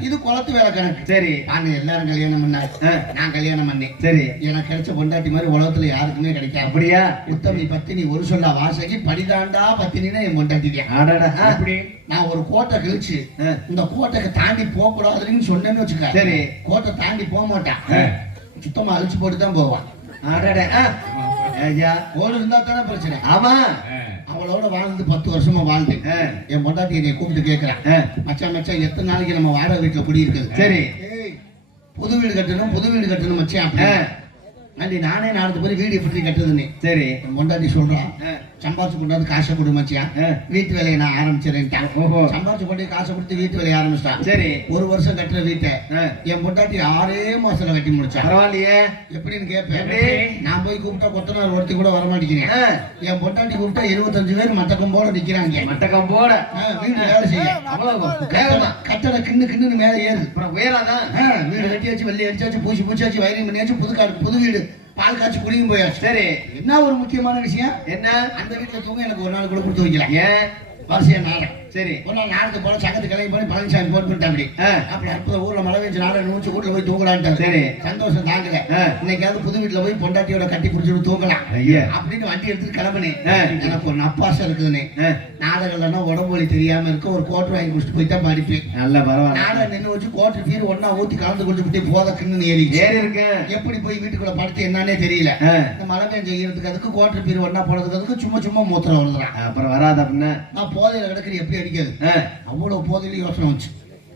இது குளத்து வேலை கணக்கு. சரி. நாங்க எல்லாரும் கல்யாணம் பண்ணாரு நான் கல்யாணம் பண்ணேன். சரி. எனக்கு கிடைச்ச பொண்டாட்டி மாதிரி உலகத்துல யாருக்குமே கிடைக்காது. அப்படியா? உத்தமி பத்தினி ஒரு சொல்ல வாசகி படிதாண்டா பத்தினா என் பொண்டாட்டி தான். அடடா. ஆ, அப்படி நான் ஒரு கோட்டை கிழிச்சு இந்த கோட்டைக்கு தாண்டி போக கூடாதுன்னு சொன்னேன்னு வச்சுக்க. சரி. கோட்டை தாண்டி போக மாட்டான். சுத்தமா அழிச்சு போட்டு தான் போவான் அடடா ஆ, ஐயா ஓடு இருந்தா தானே பிரச்சனை. ஆமா. அவளோட வாழ்ந்து பத்து வருஷமா வாழ்ந்தேன். என் பொண்டாட்டி என்னை கூப்பிட்டு கேட்கிறான் ஆ, மச்சான் மச்சான் எத்தனை நாளைக்கு நம்ம வாடகை வீட்டுல குடி இருக்குது? சரி. புது வீடு கட்டணும் புது வீடு கட்டணும் மச்சான் அப்படி. நானே நாலு பேர் வீடு எப்படி கட்டுதுன்னு சரி. என் பொண்டாட்டி சொல்றான் சம்பாதிச்சு கொண்டாந்து காசை கொடு மச்சான் ஆ, வீட்டு வேலையை நான் ஆரம்பிச்சிடறேன்ட்டான் ஓஹோ. சம்பாதிச்சு கொண்டு காசை கொடுத்து வீட்டு வேலையை ஆரம்பிச்சிட்டான் சரி. ஒரு வருஷம் கட்டுற வீட்டை என் பொண்டாட்டி ஆறே மாசத்துல கட்டி முடிச்சான் பரவாயில்லையே. எப்படின்னு கேட்பேன்? நான் போய் கூப்பிட்டா கொத்தனார் ஒருத்தி கூட வரமாட்டேங்கிறேன் ஆ, என் பொண்டாட்டி கூப்பிட்டா இருபத்தஞ்சு பேர் மத்தக்கம் போல நிக்கிறாங்க. மட்டக்கம் போட ஆ, வீட்டு வேலை செய்ய. அவ்வளவு கட்டட கிண்ணு கிண்ணுன்னு மேல ஏறு அப்புறம் உயராதான் ஆ, வீடு கட்டியாச்சு வெள்ளி அடிச்சாச்சு பூசி பூச்சாச்சு வயரிங் பண்ணியாச்சு புது காடு புது வீடு. பால் காய்ச்சி குடியும் போயாச்சு. சரி. என்ன ஒரு முக்கியமான விஷயம்? என்ன? அந்த வீட்டுல தூங்க எனக்கு ஒரு நாள் கூட கொடுத்து வைக்கல. ஏன்? வரிசையா நாடகம். சரி. ஒரு நாள் நாடகத்துக்கு போன சங்கத்து கிளம்பி போய் பழனிசாமி போட்டு பண்ணிட்டேன் அப்படி. அற்புத ஊர்ல மழை பெஞ்சு நாடகம் நூச்சு வீட்டுல போய் தூங்கலான்ட்டாரு. சரி. சந்தோஷம் தாங்கல. இன்னைக்காவது புது வீட்டுல போய் பொண்டாட்டியோட கட்டி பிடிச்சிட்டு தூங்கலாம். அப்படின்னு வண்டி எடுத்துட்டு கிளம்புனேன். எனக்கு ஒரு நப்பாசம் இருக்குதுன்னு உடம்பு வலி தெரியாம இருக்க ஒரு கோட்டர் வாங்கி குடிச்சிட்டு போய் தான் படிப்பேன். நல்ல பரவாயில்ல. நாடகம் நின்று வச்சு கோட்டர் ஃபீர் ஒன்னா ஊத்தி கலந்து கொடுத்துட்டு போத கிண்ணு ஏறி ஏறி எப்படி போய் வீட்டுக்குள்ள படுத்து என்னன்னே தெரியல. இந்த மழை பெஞ்ச ஈரத்துக்கு அதுக்கு கோட்டர் பீர் ஒன்னா அதுக்கு சும்மா சும்மா மூத்திரம் விழுதுறான் அப்புறம் வராத அப்படின்னா நான் போதையில கிடக்குறது எப்படி அடிக்காது. ஆ, அவ்வளவு போதையில யோசனை வந்துச்சு.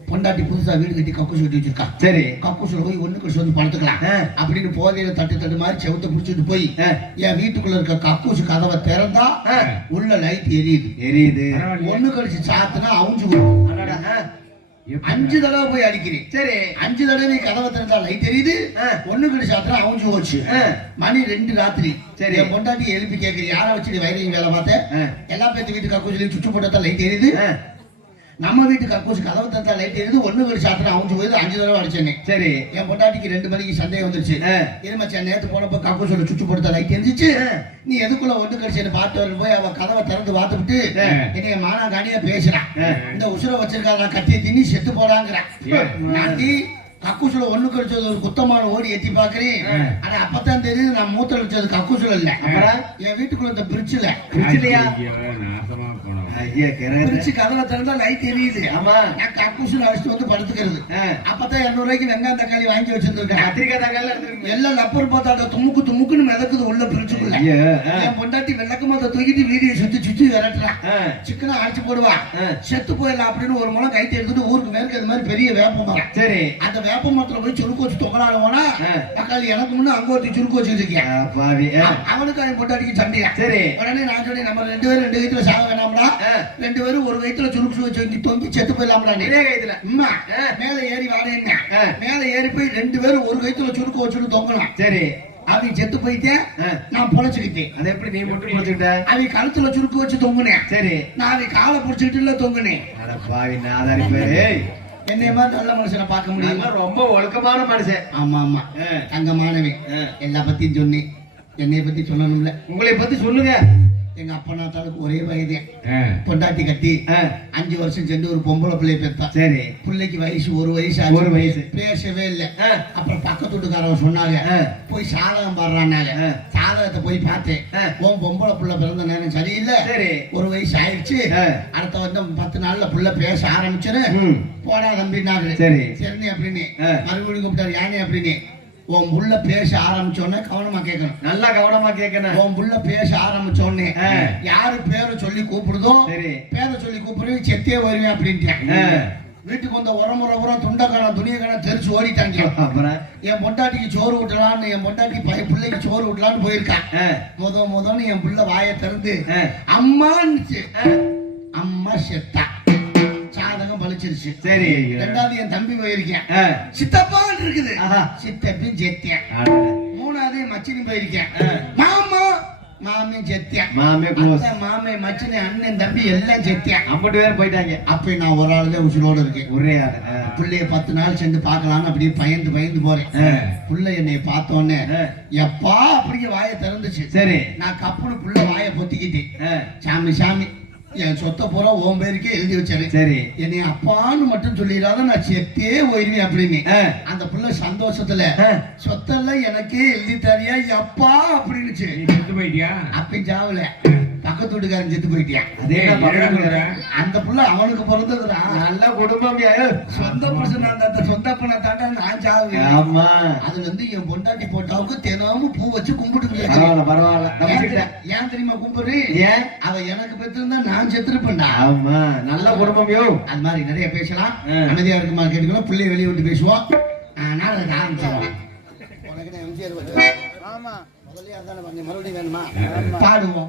பொண்டாட்டி புதுசா வீடு கட்டி கக்கூசு கட்டி வச்சிருக்கா. சரி. கக்கூசுல போய் ஒண்ணு கழிச்சு வந்து படுத்துக்கலாம். அப்படின்னு போதையில தட்டு தட்டு மாதிரி செவுத்த பிடிச்சிட்டு போய் என் வீட்டுக்குள்ள இருக்க கக்கூசு கதவை திறந்தா உள்ள லைட் எரியுது. எரியுது. ஒண்ணு கழிச்சு சாத்துனா அவுஞ்சு அஞ்சு தடவை போய் அடிக்கிறேன். சரி. அஞ்சு தடவை கதவை திறந்தா லைட் எரியுது? ஆ, ஒண்ணு கழிச்சு சாத்துனா அவுஞ்சு போச்சு. மணி ரெண்டு ராத்திரி. சரி. என் பொண்டாட்டி எழுப்பி கேக்குறீ யாரை வச்சு வயரிங் வேலை பார்த்தேன் எல்லா பேத்து வீட்டு கக்கூசிலையும் சுற்று போட்டா லைட் எரியுது? ஆ, நம்ம வீட்டு கக்கூசு கதவை திறந்தா லைட் எரியுது ஒண்ணு கழிச்சு சாத்துனா அவுஞ்சு போயுது அஞ்சு தடவை அடிச்சேனே சரி. என் பொண்டாட்டிக்கு ரெண்டு மணிக்கு சந்தேகம் வந்துருச்சு. இருமச்சா நேத்து போனப்ப கக்கூசோட சுற்று போட்டு லைட் எரிஞ்சிச்சு நீ எதுக்குள்ள ஒண்ணு கழிச்சு பார்த்து போய் அவ கதவை திறந்து பார்த்துட்டு. என்னைய மானா காணியா பேசுறான். இந்த உசுர வச்சிருக்கா நான் கத்திய தின்னி செத்து போடாங்கிறான் ஏன்? நாட்டி கக்கூசுல ஒண்ணு கழிச்சது ஒரு குத்தமான ஓடி எத்தி பாக்குறேன். ஆனா அப்பதான் தெரியுது நான் மூத்த வச்சது கக்கூசுல இல்ல. என் வீட்டுக்குள்ள இந்த பிரிட்ஜ்ல பிடிச்சலையா கதவை திறந்தா லைட் எரியுது. ஆமா. நான் கக்கூசுல வந்து படுத்துக்கிறது. அப்பதான் இருநூறு ரூபாய்க்கு வெங்காயம் தக்காளி வாங்கி வச்சிருந்திருக்கேன். கத்திரிக்காய் தக்காளி எல்லாம் லப்பர் பார்த்தாட்ட துமுக்கு துமுக்குன்னு மிதக்குது உள்ள ஆ, என் பொண்டாட்டி வெள்ளக்கமாத்த தூக்கிட்டு வீடியோ சுத்தி சுத்தி விரட்டுறான் சிக்கனை அடிச்சு போடுவா. செத்து போயிடலாம் அப்படின்னு ஒரு முளம் கைத்து எடுத்துட்டு ஊருக்கு மேற்கு அது மாதிரி பெரிய வேப்ப மரம் சரி. அந்த வேப்ப மரத்துல போய் சுருக்கு வச்சு போனா ஆ. தக்காளி எனக்கு முன்ன அங்க ஒருத்தி சுருக்கு வச்சுருக்கேன் பாவி. ஆ, அவனுக்கு அவன் பொண்டாட்டிக்கு சண்டையா? சரி. உடனே நான் சொன்னேன் நம்ம ரெண்டு பேரும் ரெண்டு வயித்துல சாக வேணாம்டா. ரெண்டு பேரும் ஒரு வயித்துல சுருக்கு வச்சு தொங்கி தொங்கி செத்து போயிடலாம்டா இதே கைத்துல அம்மா. மேல ஏறி ஆ. மேல ஏறி போய் ரெண்டு பேரும் ஒரு வயித்துல சுருக்கு வச்சுட்டு தொங்கலாம் சரி. அவன் செத்து போயிட்டேன் நான் பொழைச்சுக்கிட்டேன். அது எப்படி நீ மட்டும் முடிச்சுக்கிட்ட அவன் கழுத்துல சுருக்கு வச்சு தொங்குனேன். சரி. நான் அவன் காலை பிடிச்சிட்டு இல்ல தொங்குனேன். பாவி நாதாரி பேரு. ஏய், என்னைய மாதிரி நல்ல மனுஷனை பார்க்க முடியுமா? ரொம்ப ஒழுக்கமான மனுஷன். ஆமா ஆமா. ஆ, தங்கமானவன். ஆ. எல்லா பத்தியும் சொன்னேன். என்னைய பத்தி சொல்லணும்ல. உங்களை பத்தி சொல்லுங்க. எங்க அப்பனாத்தாளுக்கு ஒரே வயதே. பொண்டாட்டி கட்டி அஞ்சு வருஷம் சென்று ஒரு பொம்பளை பிள்ளைய பெத்தா சரி. பிள்ளைக்கு வயசு ஒரு வயசு. ஒரு வயசு. பேசவே இல்லை. அப்புறம் பக்கத்து வீட்டுக்காரவங்க சொன்னாங்க போய் சாதகம் பாடுறானாங்க ஆ. சாதகத்தை போய் பார்த்தேன். உன் பொம்பளை புள்ள பிறந்த நேரம் சரியில்லை. சரி. ஒரு வயசு ஆயிடுச்சு. அடுத்த வந்து பத்து நாள்ல புள்ள பேச ஆரம்பிச்சிரு போடா தம்பினாரு சரி. சரிண்ணே அப்படின்னு. மறுபடியும் கூப்பிட்டாரு யானே அப்படின்னு உன் புள்ள பேச ஆரம்பிச்சோடனே கவனமா கேட்கணும். நல்லா கவனமா கேட்கணும். உன் புள்ள பேச ஆரம்பிச்ச உடனே ஆ. யாரு பேரை சொல்லி கூப்பிடுதோ பேரை சொல்லி கூப்பிடுவேன் செத்தே வருவேன் அப்படின்ட்டேன். ஆ, வீட்டுக்கு வந்த உரமுறை உரம் துண்டக்கான துணியக்கான தெரிச்சு ஓடிட்டாங்க. அப்புறம்? என் பொண்டாட்டிக்கு சோறு ஊட்டலான்னு என் பொண்டாட்டி பைய பிள்ளைக்கு சோறு ஊட்டலான்னு போயிருக்கான் முத முதன்னு என் பிள்ளை வாயை திறந்து ஆ, அம்மா செத்தா. சாதகம் பழிச்சிருச்சு சரி. ரெண்டாவது என் தம்பி போயிருக்கேன். ஆ, சித்தப்பான்னு இருக்குது. ஆஹா. சித்தப்பையும் செத்தேன் மூணாவது மச்சினி போயிருக்கேன். மாமா மாமியும் செத்தேன் மாமே க்ளோஸ் மாமே மச்சினி அண்ணன் தம்பி எல்லாம் செத்தேன் அம்பட்டு பேர் போயிட்டாங்க. அப்ப நான் ஒரு ஆள் தான் உசுரோட இருக்கேன். ஒரே ஆளு. பிள்ளைய பத்து நாள் சென்று பார்க்கலாம்னு அப்படியே பயந்து பயந்து போறேன். புள்ள என்னை பார்த்தோன்னே எப்பா அப்படியே வாயை திறந்துச்சு. சரி. நான் கப்புனு புள்ள வாயை பொத்திக்கிட்டேன். சாமி சாமி. என் சொத்தை பூரா உன் பேருக்கே எழுதி வச்சாரு சரி. என்னை அப்பான்னு மட்டும் சொல்லிடாத நான் செத்தே போயிருவேன் அப்படின்னு. அந்த புள்ள சந்தோஷத்துல. சொத்தெல்லாம் எனக்கே எழுதி தரியா அப்பா அப்படின்னுச்சு. நீ செத்து போயிட்டியா? அப்படி சாவல பக்கத்து வீட்டுக்காரன் செத்து போயிட்டியா? அதே ஏய், நான் என்னடா பக்கத்துல சொல்ற? அந்த புள்ள அவனுக்கு பிறந்ததுடா நல்ல குடும்பம். சொந்த புருஷன் அந்த சொந்த பண்ண தாண்டா நான் சாவுவேன். ஆமா. அதுல இருந்து என் பொண்டாட்டி போட்டாவுக்கு தினமும் பூ வச்சு கும்பிட்டு பரவாயில்ல பரவாயில்ல. ஏன் தெரியுமா? கும்பிடு? ஏன்? அவ எனக்கு பெற்றிருந்தா நான் செத்துருப்பேன்டா. ஆமா. நல்ல குடும்பம் யோ அது மாதிரி நிறைய பேசலாம். அமைதியா இருக்குமா கேட்டுக்கணும். பிள்ளைய வெளியே விட்டு பேசுவோம். ஆ, நாடகத்தை ஆரம்பிச்சிருவோம் உனக்கு எம்ஜிஆர் வருது. முதல்லயே அதானே பண்ணி, மறுபடியும் வேணுமா? பாடுவோம்.